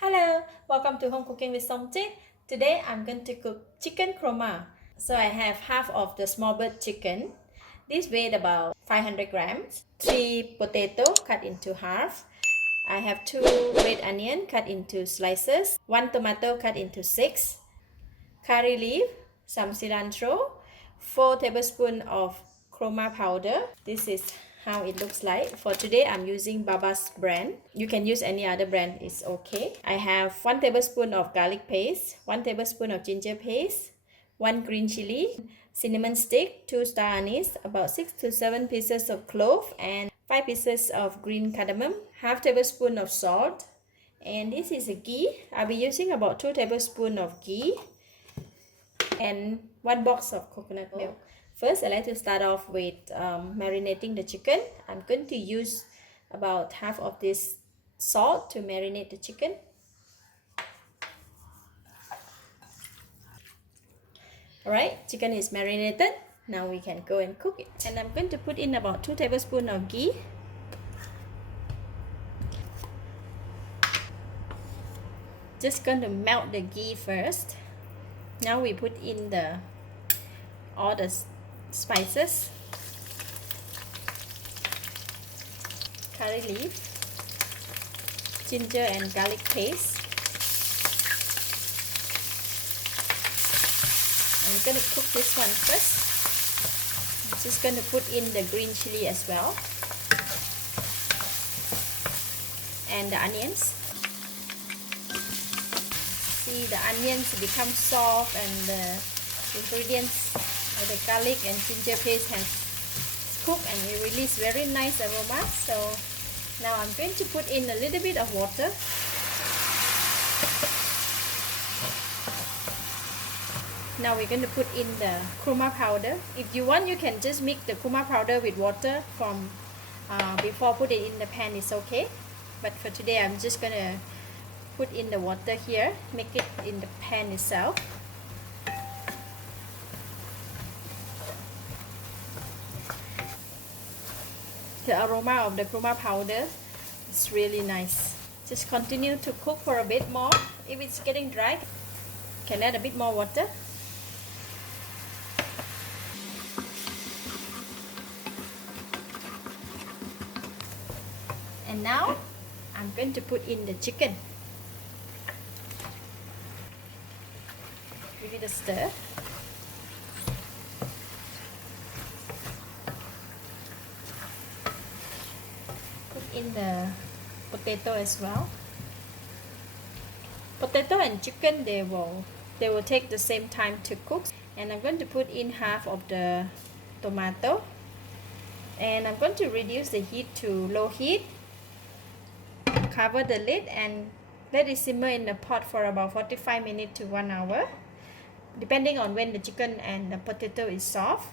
Hello, welcome to Home Cooking with Somjit. Today I'm going to cook chicken kurma. So I have half of the small bird chicken. This weighed about 500 grams. 3 potato cut into half. I have 2 red onion cut into slices. 1 tomato cut into 6. Curry leaf, some cilantro, 4 tablespoons of kurma powder. This is how it looks like. For today, I'm using Baba's brand. You can use any other brand, it's okay. I have 1 tablespoon of garlic paste, 1 tablespoon of ginger paste, 1 green chili, cinnamon stick, 2 star anise, about 6 to 7 pieces of clove, and 5 pieces of green cardamom, half tablespoon of salt, and this is a ghee. I'll be using about 2 tablespoons of ghee and 1 box of coconut milk. First, I like to start off with marinating the chicken. I'm going to use about half of this salt to marinate the chicken. Alright, chicken is marinated. Now we can go and cook it. And I'm going to put in about 2 tablespoons of ghee. Just going to melt the ghee first. Now we put in all the spices, curry leaf, ginger and garlic paste. I'm going to cook this one first. I'm just going to put in the green chili as well, and the onions. See, the onions become soft and the ingredients of the garlic and ginger paste has cooked and it releases very nice aroma. So now I'm going to put in a little bit of water. Now we're going to put in the kurma powder. If you want, you can just mix the kurma powder with water from before put it in the pan, it's okay. But for today, I'm just going to put in the water here, make it in the pan itself. The aroma of the kurma powder is really nice. Just continue to cook for a bit more. If it's getting dry, you can add a bit more water. And now I'm going to put in the chicken. Give it a stir. Put in the potato as well. Potato and chicken, they will take the same time to cook. And I'm going to put in half of the tomato. And I'm going to reduce the heat to low heat. Cover the lid and let it simmer in the pot for about 45 minutes to 1 hour, depending on when the chicken and the potato is soft.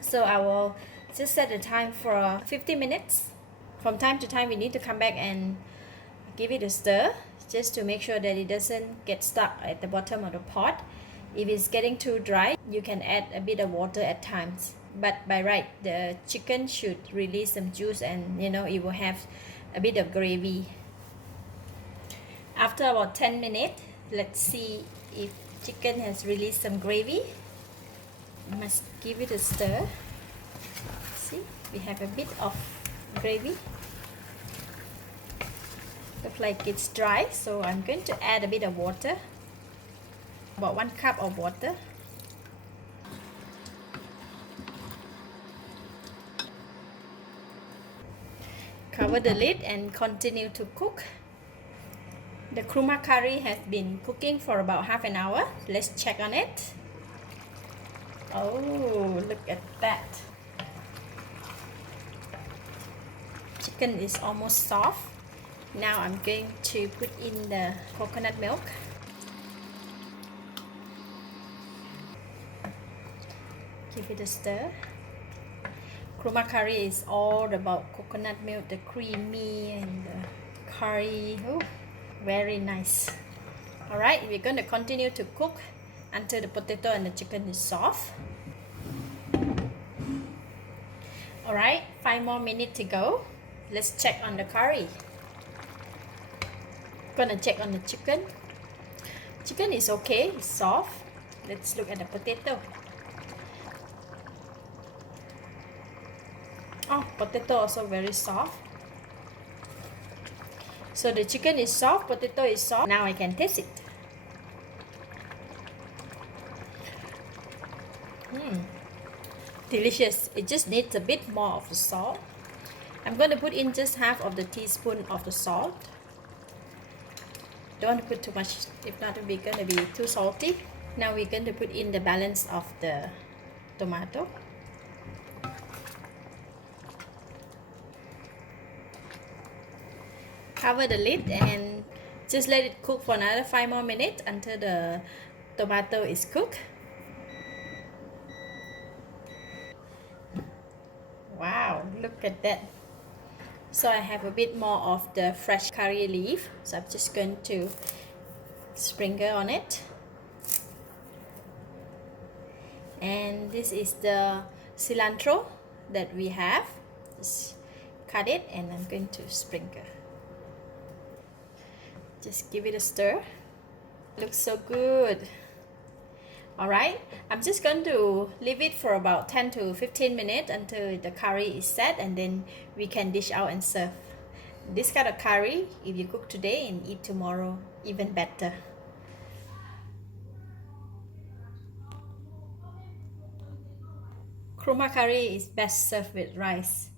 So I will just set the time for 50 minutes. From time to time we need to come back and give it a stir just to make sure that it doesn't get stuck at the bottom of the pot. If it's getting too dry, you can add a bit of water at times. But by right, the chicken should release some juice and it will have a bit of gravy. After about 10 minutes, let's see if chicken has released some gravy. You must give it a stir. See, we have a bit of gravy. Looks like it's dry, so I'm going to add a bit of water, about 1 cup of water. Cover the lid and continue to cook. The kurma curry has been cooking for about half an hour. Let's check on it. Oh, look at that. Chicken is almost soft. Now I'm going to put in the coconut milk. Give it a stir. Kurma curry is all about coconut milk, the creamy and the curry. Oh, very nice. Alright, we're going to continue to cook until the potato and the chicken is soft. Alright, 5 more minutes to go. Let's check on the curry. Gonna check on the chicken. Chicken is okay, it's soft. Let's look at the potato. Oh, potato also very soft. So the chicken is soft, potato is soft. Now I can taste it. Delicious. It just needs a bit more of the salt. I'm going to put in just half of the teaspoon of the salt. Don't put too much, if not we're going to be too salty. Now we're going to put in the balance of the tomato. Cover the lid and just let it cook for another 5 more minutes until the tomato is cooked. Wow, look at that. So I have a bit more of the fresh curry leaf, so I'm just going to sprinkle on it. And this is the cilantro that we have. Just cut it and I'm going to sprinkle. Just give it a stir. Looks so good. Alright, I'm just going to leave it for about 10 to 15 minutes until the curry is set, and then we can dish out and serve. This kind of curry, if you cook today and eat tomorrow, even better. Kurma curry is best served with rice.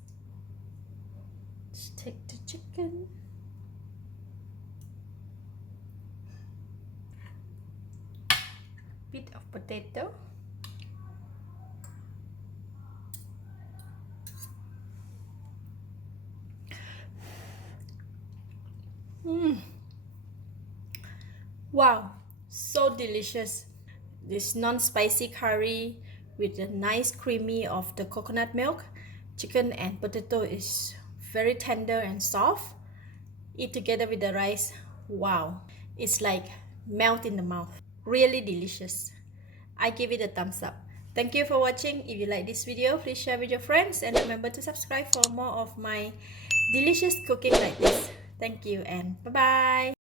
Let's take the chicken. Bit of potato. Wow, so delicious. This non-spicy curry with a nice creamy of the coconut milk. Chicken and potato is very tender and soft. Eat together with the rice. Wow, it's like melt in the mouth. Really delicious. I give it a thumbs up. Thank you for watching. If you like this video, please share with your friends and remember to subscribe for more of my delicious cooking like this. Thank you and bye bye.